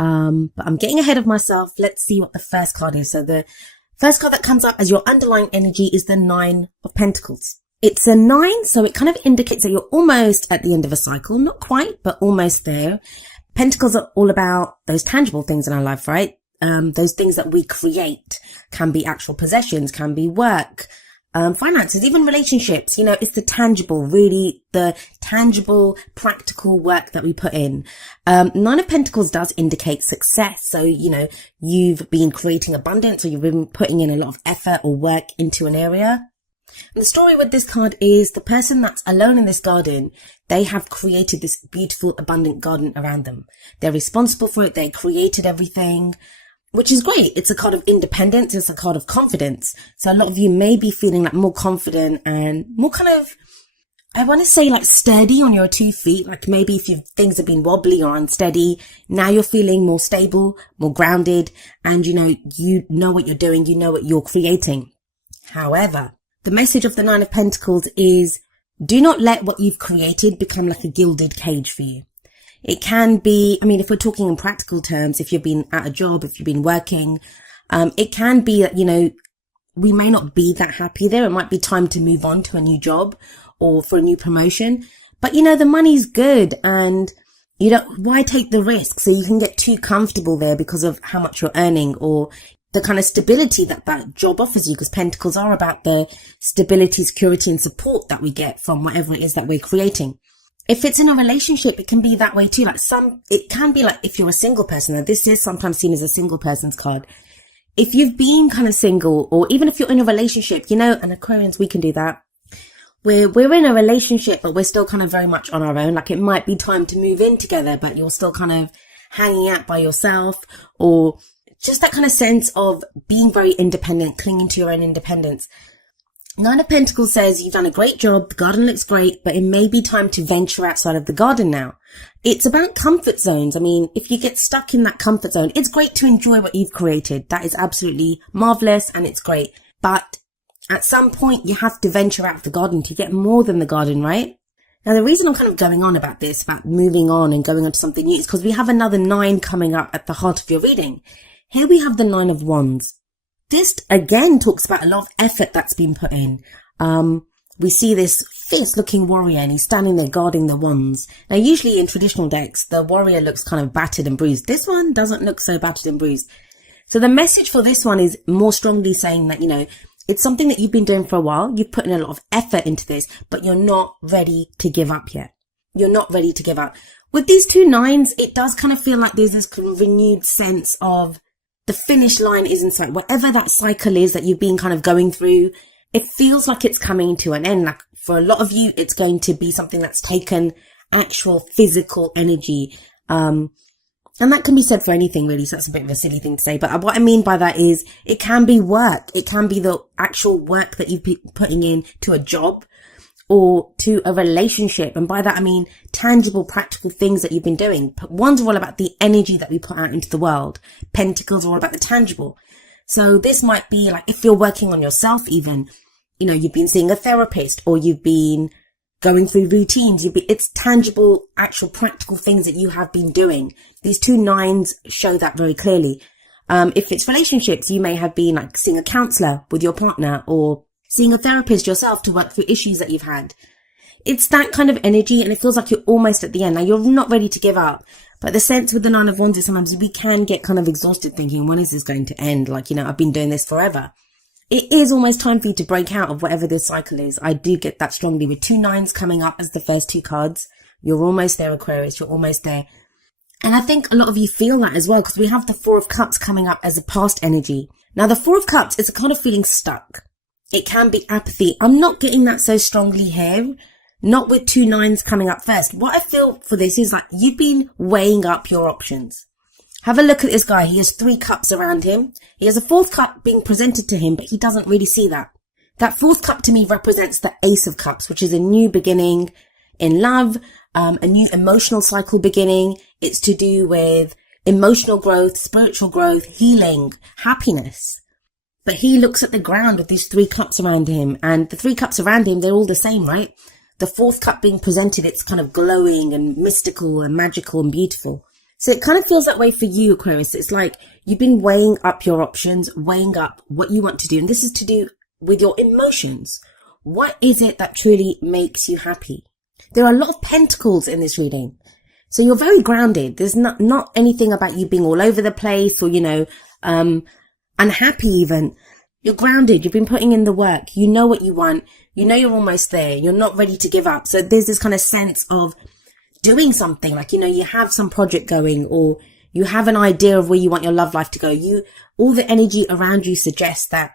But I'm getting ahead of myself. Let's see what the first card is. So the first card that comes up as your underlying energy is the 9 of Pentacles. It's a 9, so it kind of indicates that you're almost at the end of a cycle. Not quite, but almost there. Pentacles are all about those tangible things in our life, right? Those things that we create. Can be actual possessions, can be work, finances, even relationships. You know, it's the tangible, really the tangible, practical work that we put in. 9 of Pentacles does indicate success. So, you know, you've been creating abundance, or you've been putting in a lot of effort or work into an area. And the story with this card is the person that's alone in this garden, they have created this beautiful, abundant garden around them. They're responsible for it. They created everything, which is great. It's a card of independence. It's a card of confidence. So a lot of you may be feeling like more confident and more kind of, I want to say like sturdy on your 2 feet. Like maybe if things have been wobbly or unsteady, now you're feeling more stable, more grounded, and you know what you're doing. You know what you're creating. However, the message of the 9 of Pentacles is do not let what you've created become like a gilded cage for you. It can be, I mean, if we're talking in practical terms, if you've been at a job, if you've been working, it can be that, you know, we may not be that happy there. It might be time to move on to a new job or for a new promotion. But, you know, the money's good and why take the risk? So you can get too comfortable there because of how much you're earning or the kind of stability that that job offers you, because Pentacles are about the stability, security and support that we get from whatever it is that we're creating. If it's in a relationship, it can be that way too. It can be like if you're a single person, and this is sometimes seen as a single person's card. If you've been kind of single, or even if you're in a relationship, you know, and Aquarians, we can do that. We're in a relationship, but we're still kind of very much on our own. Like it might be time to move in together, but you're still kind of hanging out by yourself, or just that kind of sense of being very independent, clinging to your own independence. 9 of Pentacles says you've done a great job, the garden looks great, but it may be time to venture outside of the garden now. It's about comfort zones. I mean, if you get stuck in that comfort zone, it's great to enjoy what you've created. That is absolutely marvelous and it's great. But at some point, you have to venture out of the garden to get more than the garden, right? Now, the reason I'm kind of going on about this, about moving on and going on to something new, is because we have another 9 coming up at the heart of your reading. Here we have the 9 of Wands. This again talks about a lot of effort that's been put in. We see this fierce looking warrior and he's standing there guarding the wands. Now, usually in traditional decks, the warrior looks kind of battered and bruised. This one doesn't look so battered and bruised. So the message for this one is more strongly saying that, you know, it's something that you've been doing for a while. You've put in a lot of effort into this, but you're not ready to give up yet. You're not ready to give up. With these 2 9s, it does kind of feel like there's this renewed sense of the finish line is in sight. Whatever that cycle is that you've been kind of going through, it feels like it's coming to an end. Like for a lot of you, it's going to be something that's taken actual physical energy. And that can be said for anything really. So that's a bit of a silly thing to say. But what I mean by that is it can be work. It can be the actual work that you've been putting in to a job or to a relationship. And by that, I mean tangible, practical things that you've been doing. One's all about the energy that we put out into the world. Pentacles are all about the tangible. So this might be like if you're working on yourself even, you know, you've been seeing a therapist or you've been going through routines. It's tangible, actual practical things that you have been doing. These 2 9s show that very clearly. If it's relationships, you may have been like seeing a counselor with your partner or seeing a therapist yourself to work through issues that you've had. It's that kind of energy and it feels like you're almost at the end. Now, you're not ready to give up. But the sense with the 9 of Wands is sometimes we can get kind of exhausted thinking, when is this going to end? Like, you know, I've been doing this forever. It is almost time for you to break out of whatever this cycle is. I do get that strongly with 2 9s coming up as the first 2 cards. You're almost there, Aquarius. You're almost there. And I think a lot of you feel that as well because we have the 4 of Cups coming up as a past energy. Now, the 4 of Cups is a kind of feeling stuck. It can be apathy. I'm not getting that so strongly here. Not with 2 9s coming up first. What I feel for this is like you've been weighing up your options. Have a look at this guy. He has 3 cups around him. He has a 4th cup being presented to him, but he doesn't really see that. That 4th cup to me represents the Ace of Cups, which is a new beginning in love, a new emotional cycle beginning. It's to do with emotional growth, spiritual growth, healing, happiness. But he looks at the ground with these 3 cups around him, and the 3 cups around him, they're all the same, right? The 4th cup being presented, it's kind of glowing and mystical and magical and beautiful. So it kind of feels that way for you, Aquarius. It's like you've been weighing up your options, weighing up what you want to do. And this is to do with your emotions. What is it that truly makes you happy? There are a lot of pentacles in this reading. So you're very grounded. There's not anything about you being all over the place or, unhappy even. You're grounded. You've been putting in the work. You know what you want. You know you're almost there. You're not ready to give up. So there's this kind of sense of doing something, like, you have some project going, or you have an idea of where you want your love life to go. All the energy around you suggests that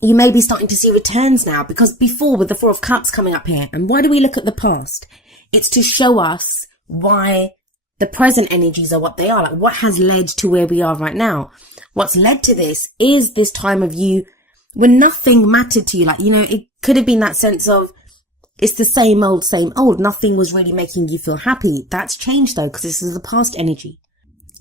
you may be starting to see returns now, because before, with the Four of Cups coming up here, and why do we look at the past? It's to show us why the present energies are what they are, like what has led to where we are right now. What's led to this is this time of you when nothing mattered to you. Like, it could have been that sense of, it's the same old. Nothing was really making you feel happy. That's changed though, because this is the past energy.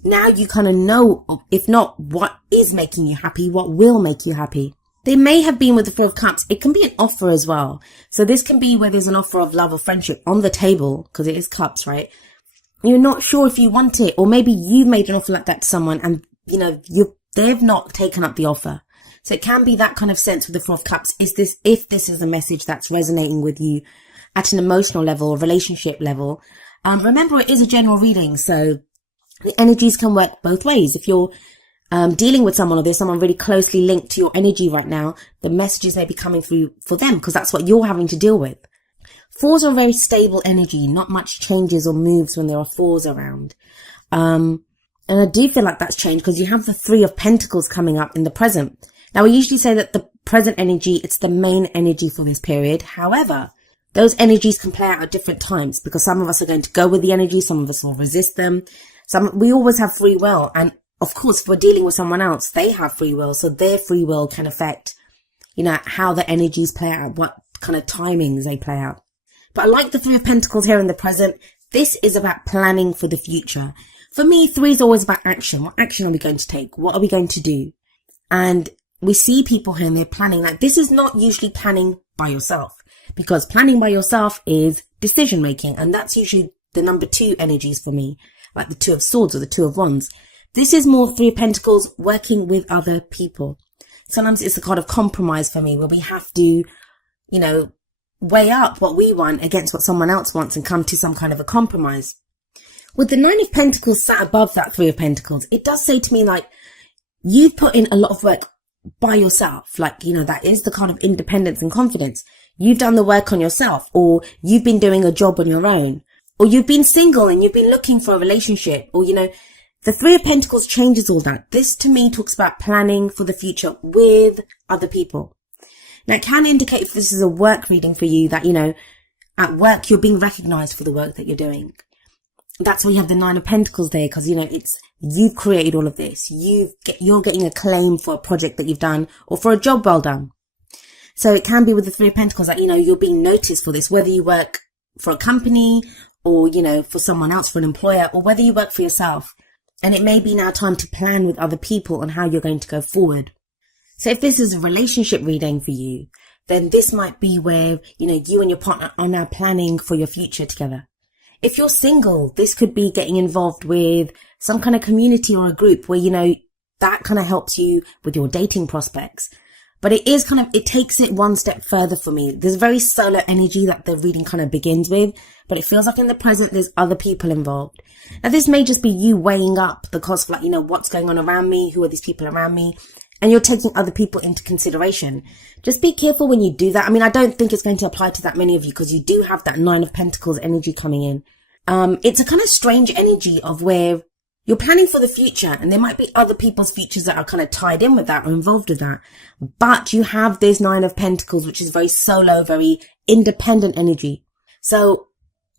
Now you kind of know, if not what is making you happy, what will make you happy. They may have been with the Four of Cups. It can be an offer as well. So this can be where there's an offer of love or friendship on the table, because it is cups, right? You're not sure if you want it, or maybe you've made an offer like that to someone and, they've not taken up the offer. So it can be that kind of sense with the Four of Cups. If this is a message that's resonating with you at an emotional level, relationship level, remember it is a general reading. So the energies can work both ways. If you're dealing with someone, or there's someone really closely linked to your energy right now, the messages may be coming through for them, because that's what you're having to deal with. Fours are a very stable energy. Not much changes or moves when there are fours around. And I do feel like that's changed, because you have the Three of Pentacles coming up in the present. Now, we usually say that the present energy, it's the main energy for this period. However, those energies can play out at different times, because some of us are going to go with the energy. Some of us will resist them. We always have free will. And of course, if we're dealing with someone else, they have free will. So their free will can affect, how the energies play out, what kind of timings they play out. But I like the Three of Pentacles here in the present. This is about planning for the future. For me, 3 is always about action. What action are we going to take? What are we going to do? And we see people here and they're planning. Like, this is not usually planning by yourself, because planning by yourself is decision making. And that's usually the number 2 energies for me, like the Two of Swords or the Two of Wands. This is more Three of Pentacles, working with other people. Sometimes it's a kind of compromise for me, where we have to, weigh up what we want against what someone else wants and come to some kind of a compromise. With the Nine of Pentacles sat above that Three of Pentacles, it does say to me, like, you've put in a lot of work by yourself. Like, that is the kind of independence and confidence. You've done the work on yourself, or you've been doing a job on your own, or you've been single and you've been looking for a relationship, or, the Three of Pentacles changes all that. This to me talks about planning for the future with other people. Now, it can indicate, if this is a work reading for you, that, at work, you're being recognized for the work that you're doing. That's why you have the Nine of Pentacles there, because, you've created all of this. You're getting a claim for a project that you've done, or for a job well done. So it can be with the Three of Pentacles that, you're being noticed for this, whether you work for a company, or, for someone else, for an employer, or whether you work for yourself. And it may be now time to plan with other people on how you're going to go forward. So if this is a relationship reading for you, then this might be where, you and your partner are now planning for your future together. If you're single, this could be getting involved with some kind of community or a group where, that kind of helps you with your dating prospects. But it takes it one step further for me. There's very solar energy that the reading kind of begins with, but it feels like in the present, there's other people involved. Now, this may just be you weighing up the cost of, what's going on around me? Who are these people around me? And you're taking other people into consideration. Just be careful when you do that. I mean, I don't think it's going to apply to that many of you, because you do have that Nine of Pentacles energy coming in. It's a kind of strange energy of where you're planning for the future, and there might be other people's futures that are kind of tied in with that or involved with that. But you have this Nine of Pentacles, which is very solo, very independent energy. So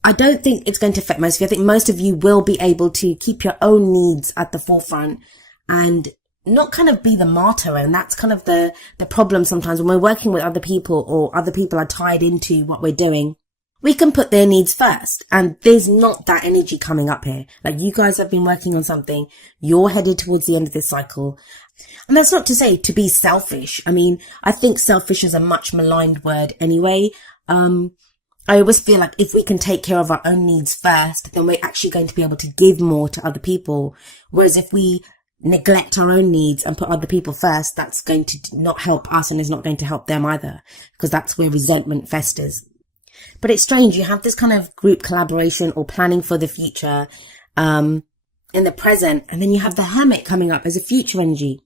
I don't think it's going to affect most of you. I think most of you will be able to keep your own needs at the forefront and not kind of be the martyr. And that's kind of the problem sometimes when we're working with other people, or other people are tied into what we're doing. We can put their needs first, and there's not that energy coming up here. Like, you guys have been working on something, you're headed towards the end of this cycle. And that's not to say to be selfish. I mean, I think selfish is a much maligned word anyway. I I always feel like if we can take care of our own needs first, then we're actually going to be able to give more to other people. Whereas if we neglect our own needs and put other people first, that's going to not help us and is not going to help them either, because that's where resentment festers. But it's strange. You have this kind of group collaboration or planning for the future, in the present. And then you have the Hermit coming up as a future energy.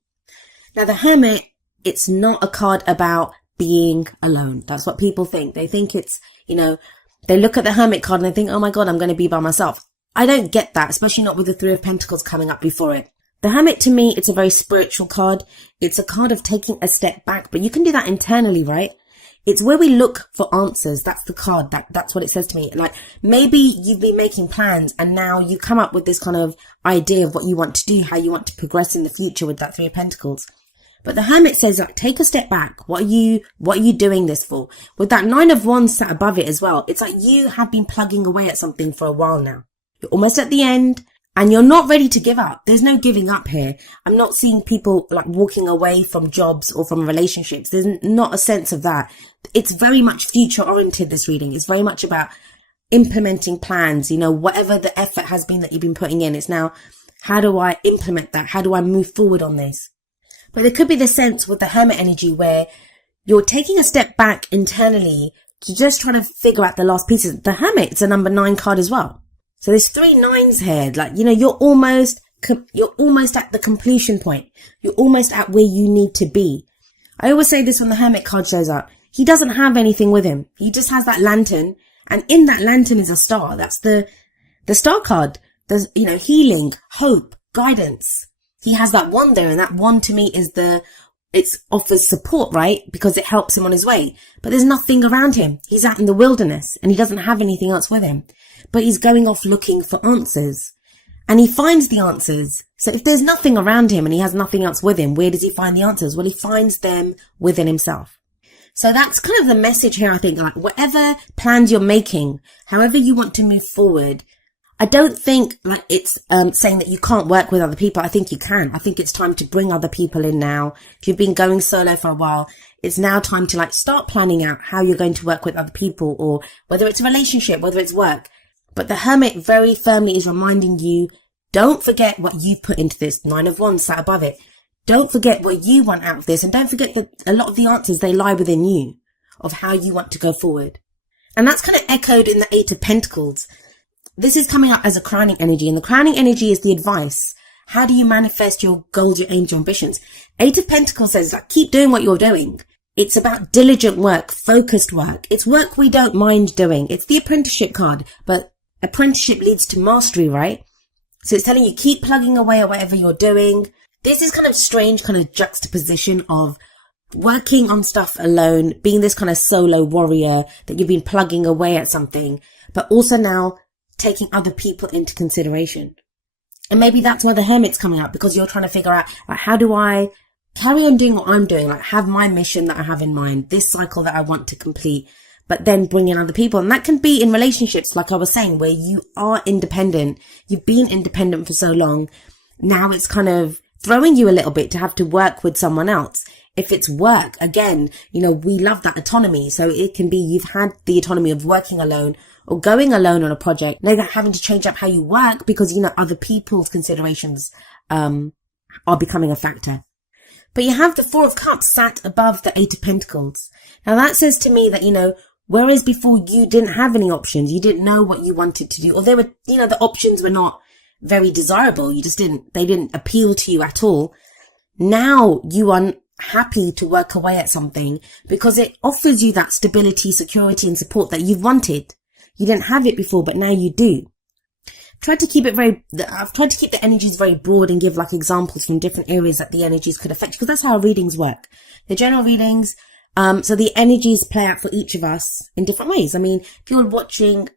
Now the Hermit, it's not a card about being alone. That's what people think. They think it's, they look at the Hermit card and they think, oh my God, I'm going to be by myself. I don't get that, especially not with the Three of Pentacles coming up before it. The Hermit, to me, it's a very spiritual card. It's a card of taking a step back, but you can do that internally, right? It's where we look for answers. That's the card. That's what it says to me. Like, maybe you've been making plans and now you come up with this kind of idea of what you want to do, how you want to progress in the future with that Three of Pentacles. But the Hermit says, like, take a step back. What are you doing this for? With that Nine of Wands sat above it as well. It's like you have been plugging away at something for a while now. You're almost at the end and you're not ready to give up. There's no giving up here. I'm not seeing people like walking away from jobs or from relationships. There's not a sense of that. It's very much future oriented, this reading. It's very much about implementing plans, whatever the effort has been that you've been putting in. It's now, how do I implement that? How do I move forward on this? But there could be the sense with the Hermit energy where you're taking a step back internally to just try to figure out the last pieces. The Hermit, it's a number 9 card as well. So there's 3 9s here. Like, you're almost at the completion point. You're almost at where you need to be. I always say this when the Hermit card shows up. He doesn't have anything with him. He just has that lantern. And in that lantern is a star. That's the star card. There's, healing, hope, guidance. He has that wand there, and that wand to me is it offers support, right? Because it helps him on his way. But there's nothing around him. He's out in the wilderness and he doesn't have anything else with him. But he's going off looking for answers. And he finds the answers. So if there's nothing around him and he has nothing else with him, where does he find the answers? Well, he finds them within himself. So that's kind of the message here, I think. Like, whatever plans you're making, however you want to move forward, I don't think like it's saying that you can't work with other people. I think you can. I think it's time to bring other people in now. If you've been going solo for a while, it's now time to start planning out how you're going to work with other people, or whether it's a relationship, whether it's work. But the Hermit very firmly is reminding you, don't forget what you've put into this. 9 of Wands sat above it. Don't forget what you want out of this. And don't forget that a lot of the answers, they lie within you of how you want to go forward. And that's kind of echoed in the 8 of Pentacles. This is coming up as a crowning energy, and the crowning energy is the advice. How do you manifest your goals, your aims, your ambitions? 8 of Pentacles says, keep doing what you're doing. It's about diligent work, focused work. It's work we don't mind doing. It's the apprenticeship card, but apprenticeship leads to mastery, right? So it's telling you, keep plugging away at whatever you're doing. This is kind of strange kind of juxtaposition of working on stuff alone, being this kind of solo warrior that you've been plugging away at something, but also now taking other people into consideration. And maybe that's why the Hermit's coming up, because you're trying to figure out, how do I carry on doing what I'm doing? Have my mission that I have in mind, this cycle that I want to complete, but then bring in other people. And that can be in relationships, like I was saying, where you are independent. You've been independent for so long. Now it's kind of throwing you a little bit to have to work with someone else. If it's work, again, we love that autonomy. So it can be you've had the autonomy of working alone or going alone on a project, now that having to change up how you work because, other people's considerations are becoming a factor. But you have the 4 of Cups sat above the 8 of Pentacles. Now that says to me that, whereas before you didn't have any options, you didn't know what you wanted to do, or they were, the options were not very desirable. They didn't appeal to you at all. Now you are happy to work away at something because it offers you that stability, security and support that you've wanted. You didn't have it before, but now you do. I've tried to keep the energies very broad and give examples from different areas that the energies could affect, because that's how our readings work. The general readings, so the energies play out for each of us in different ways. I mean, if you're watching,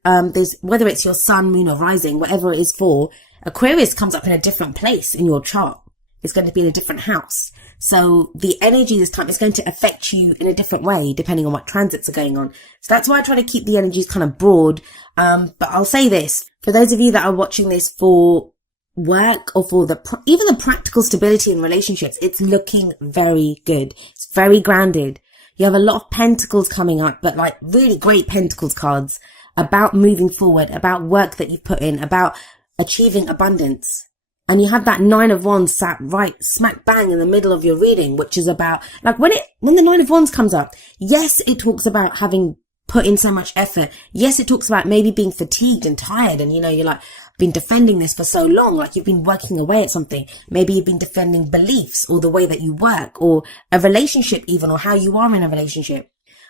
whether it's your sun, moon or rising, whatever it is for, Aquarius comes up in a different place in your chart. It's going to be in a different house. So the energy this time is going to affect you in a different way, depending on what transits are going on. So that's why I try to keep the energies kind of broad. But I'll say this, for those of you that are watching this for work or for even the practical stability in relationships, it's looking very good. It's very grounded. You have a lot of pentacles coming up, but like really great pentacles cards about moving forward, about work that you've put in, about achieving abundance. And you have that 9 of Wands sat right smack bang in the middle of your reading, which is about, like, when the 9 of Wands comes up, yes, it talks about having put in so much effort. Yes, it talks about maybe being fatigued and tired, and you're like, been defending this for so long, like you've been working away at something. Maybe you've been defending beliefs or the way that you work or a relationship even, or how you are in a relationship.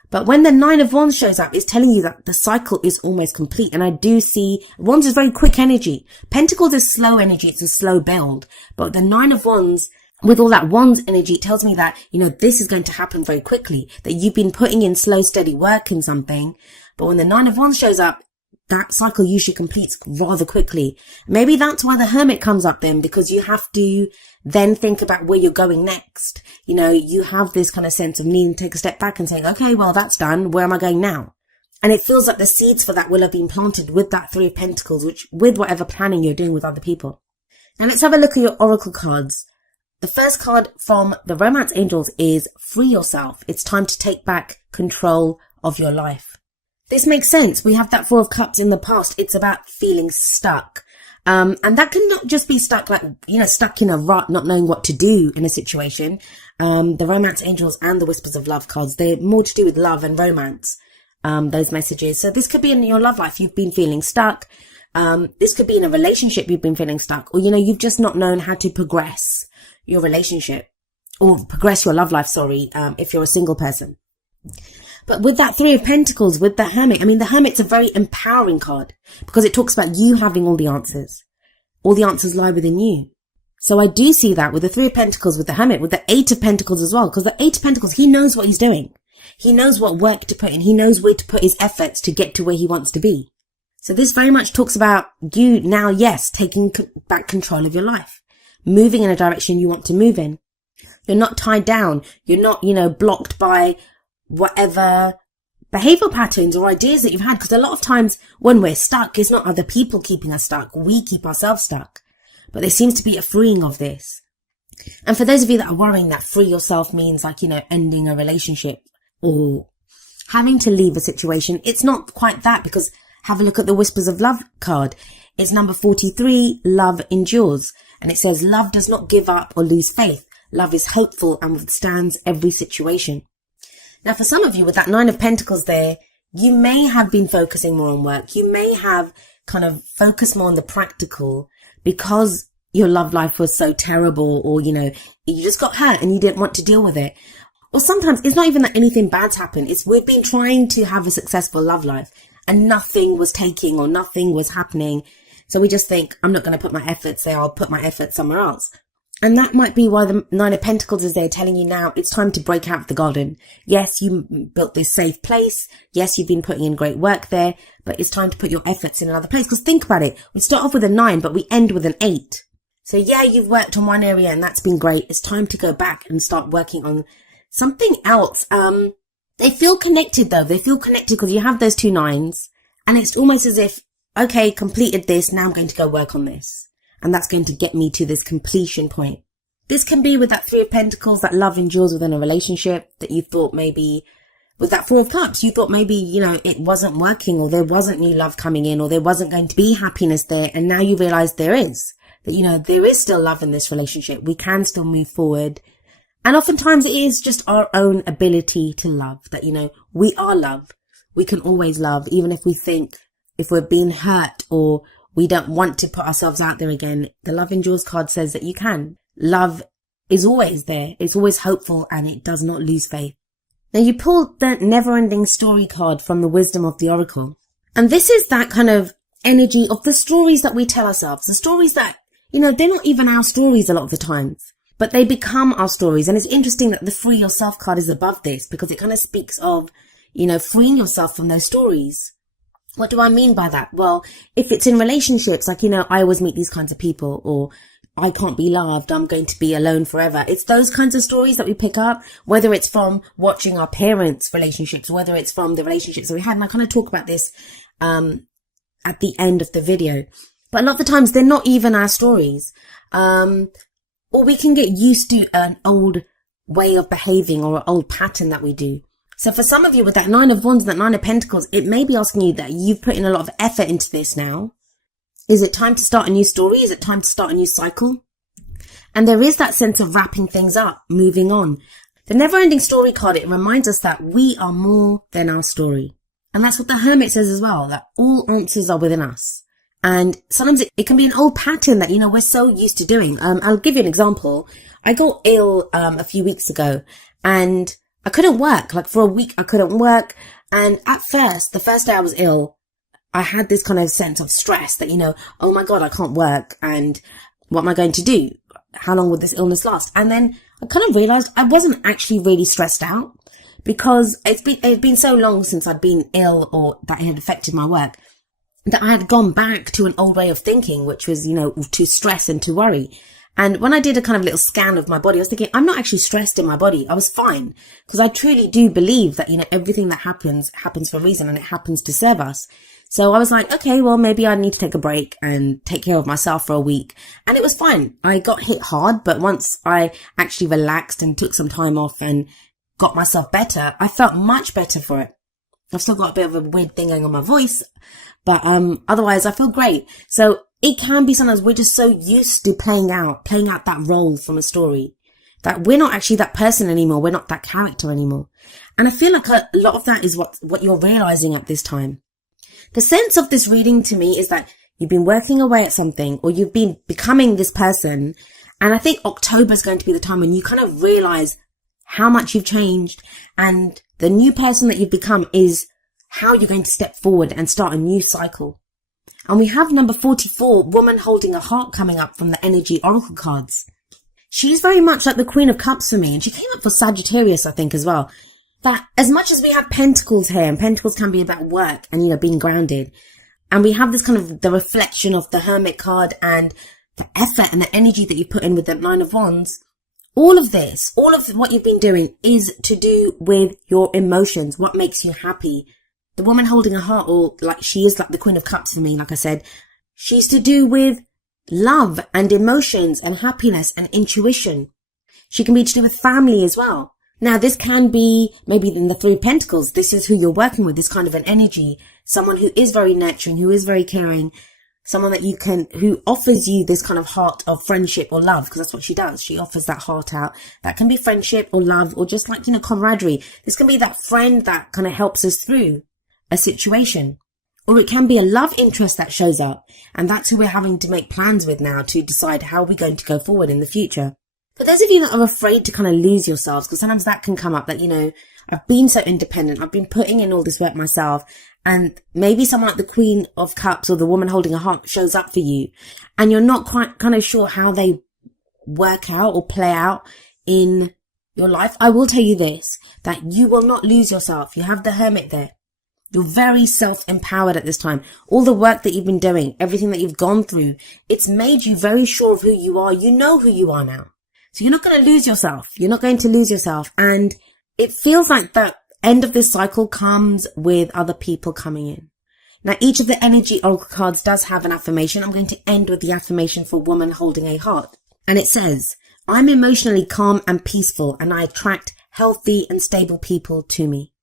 But when the 9 of Wands shows up, it's telling you that the cycle is almost complete. And I do see Wands is very quick energy. Pentacles is slow energy. It's a slow build. But the 9 of Wands, with all that Wands energy, it tells me that, this is going to happen very quickly, that you've been putting in slow, steady work in something. But when the 9 of Wands shows up, that cycle usually completes rather quickly. Maybe that's why the Hermit comes up then, because you have to then think about where you're going next. You have this kind of sense of needing to take a step back and saying, okay, well, that's done. Where am I going now? And it feels like the seeds for that will have been planted with that 3 of Pentacles, which with whatever planning you're doing with other people. Now let's have a look at your Oracle cards. The first card from the Romance Angels is Free Yourself. It's time to take back control of your life. This makes sense. We have that 4 of Cups in the past. It's about feeling stuck. And that can not just be stuck like, stuck in a rut, not knowing what to do in a situation. The Romance Angels and the Whispers of Love cards, they're more to do with love and romance, those messages. So this could be in your love life. You've been feeling stuck. This could be in a relationship. You've been feeling stuck, or, you've just not known how to progress your relationship or progress your love life. If you're a single person. But with that 3 of Pentacles, with the Hermit, the Hermit's a very empowering card because it talks about you having all the answers. All the answers lie within you. So I do see that with the 3 of Pentacles, with the Hermit, with the 8 of Pentacles as well, because the 8 of Pentacles, he knows what he's doing. He knows what work to put in. He knows where to put his efforts to get to where he wants to be. So this very much talks about you now, yes, taking back control of your life, moving in a direction you want to move in. You're not tied down. You're not, blocked by whatever behavioral patterns or ideas that you've had. Because a lot of times when we're stuck, it's not other people keeping us stuck. We keep ourselves stuck. But there seems to be a freeing of this. And for those of you that are worrying that free yourself means like, ending a relationship or having to leave a situation, it's not quite that, because have a look at the Whispers of Love card. It's number 43, Love Endures. And it says, love does not give up or lose faith. Love is hopeful and withstands every situation. Now, for some of you with that 9 of Pentacles there, you may have been focusing more on work. You may have kind of focused more on the practical because your love life was so terrible, or, you just got hurt and you didn't want to deal with it. Or sometimes it's not even that anything bad's happened. It's we've been trying to have a successful love life and nothing was taking or nothing was happening. So we just think, I'm not going to put my efforts there. I'll put my efforts somewhere else. And that might be why the 9 of Pentacles is there telling you now it's time to break out of the garden. Yes, you built this safe place. Yes, you've been putting in great work there, but it's time to put your efforts in another place. Because think about it. We start off with a 9, but we end with an 8. So yeah, you've worked on one area and that's been great. It's time to go back and start working on something else. They feel connected though. They feel connected because you have those 2 9s and it's almost as if, okay, completed this. Now I'm going to go work on this. And that's going to get me to this completion point. This can be with that 3 of Pentacles, that love endures within a relationship that you thought maybe, with that 4 of Cups, you thought maybe, it wasn't working, or there wasn't new love coming in, or there wasn't going to be happiness there. And now you realize there is, that, there is still love in this relationship. We can still move forward. And oftentimes it is just our own ability to love that, we are love. We can always love, even if we think, if we're being hurt or we don't want to put ourselves out there again. The Love Endures card says that you can. Love is always there. It's always hopeful and it does not lose faith. Now you pulled the Never-Ending Story card from the Wisdom of the Oracle. And this is that kind of energy of the stories that we tell ourselves. The stories that, they're not even our stories a lot of the times, but they become our stories. And it's interesting that the Free Yourself card is above this because it kind of speaks of, freeing yourself from those stories. What do I mean by that? Well, if it's in relationships, like, I always meet these kinds of people, or I can't be loved, I'm going to be alone forever. It's those kinds of stories that we pick up, whether it's from watching our parents' relationships, whether it's from the relationships that we had. And I kind of talk about this, at the end of the video. But a lot of the times they're not even our stories. Or we can get used to an old way of behaving or an old pattern that we do. So for some of you with that 9 of Wands and that 9 of Pentacles, it may be asking you that you've put in a lot of effort into this now. Is it time to start a new story? Is it time to start a new cycle? And there is that sense of wrapping things up, moving on. The never-ending story card, it reminds us that we are more than our story. And that's what the Hermit says as well, that all answers are within us. And sometimes it can be an old pattern that, we're so used to doing. I'll give you an example. I got ill a few weeks ago and I couldn't work. Like for a week, I couldn't work. And at first, the first day I was ill, I had this kind of sense of stress that, oh my God, I can't work. And what am I going to do? How long will this illness last? And then I kind of realized I wasn't actually really stressed out because it's been so long since I'd been ill or that it had affected my work that I had gone back to an old way of thinking, which was, to stress and to worry. And when I did a kind of little scan of my body, I was thinking, I'm not actually stressed in my body. I was fine because I truly do believe that, everything that happens for a reason and it happens to serve us. So I was like, okay, well, maybe I need to take a break and take care of myself for a week. And it was fine. I got hit hard, but once I actually relaxed and took some time off and got myself better, I felt much better for it. I've still got a bit of a weird thing going on my voice, but otherwise I feel great. So it can be sometimes we're just so used to playing out that role from a story that we're not actually that person anymore. We're not that character anymore. And I feel like a lot of that is what you're realizing at this time. The sense of this reading to me is that you've been working away at something or you've been becoming this person. And I think October is going to be the time when you kind of realize how much you've changed, and the new person that you've become is how you're going to step forward and start a new cycle. And we have number 44, Woman Holding a Heart, coming up from the Energy Oracle cards. She's very much like the Queen of Cups for me, and she came up for Sagittarius, I think, as well. That as much as we have Pentacles here, and Pentacles can be about work and, being grounded, and we have this kind of the reflection of the Hermit card and the effort and the energy that you put in with the 9 of Wands, all of what you've been doing is to do with your emotions, what makes you happy. The Woman Holding a Heart, or like she is like the Queen of Cups for me, like I said, she's to do with love and emotions and happiness and intuition. She can be to do with family as well. Now, this can be maybe in the 3 of Pentacles. This is who you're working with, this kind of an energy. Someone who is very nurturing, who is very caring. Someone that who offers you this kind of heart of friendship or love, because that's what she does. She offers that heart out. That can be friendship or love or just like, camaraderie. This can be that friend that kind of helps us through a situation. Or it can be a love interest that shows up. And that's who we're having to make plans with now to decide how we're going to go forward in the future. For those of you that are afraid to kind of lose yourselves, because sometimes that can come up that, I've been so independent. I've been putting in all this work myself. And maybe someone like the Queen of Cups or the Woman Holding a Heart shows up for you. And you're not quite kind of sure how they work out or play out in your life. I will tell you this, that you will not lose yourself. You have the Hermit there. You're very self-empowered at this time. All the work that you've been doing, everything that you've gone through, it's made you very sure of who you are. You know who you are now. So you're not going to lose yourself. You're not going to lose yourself. And it feels like the end of this cycle comes with other people coming in. Now, each of the energy oracle cards does have an affirmation. I'm going to end with the affirmation for Woman Holding a Heart. And it says, I'm emotionally calm and peaceful, and I attract healthy and stable people to me.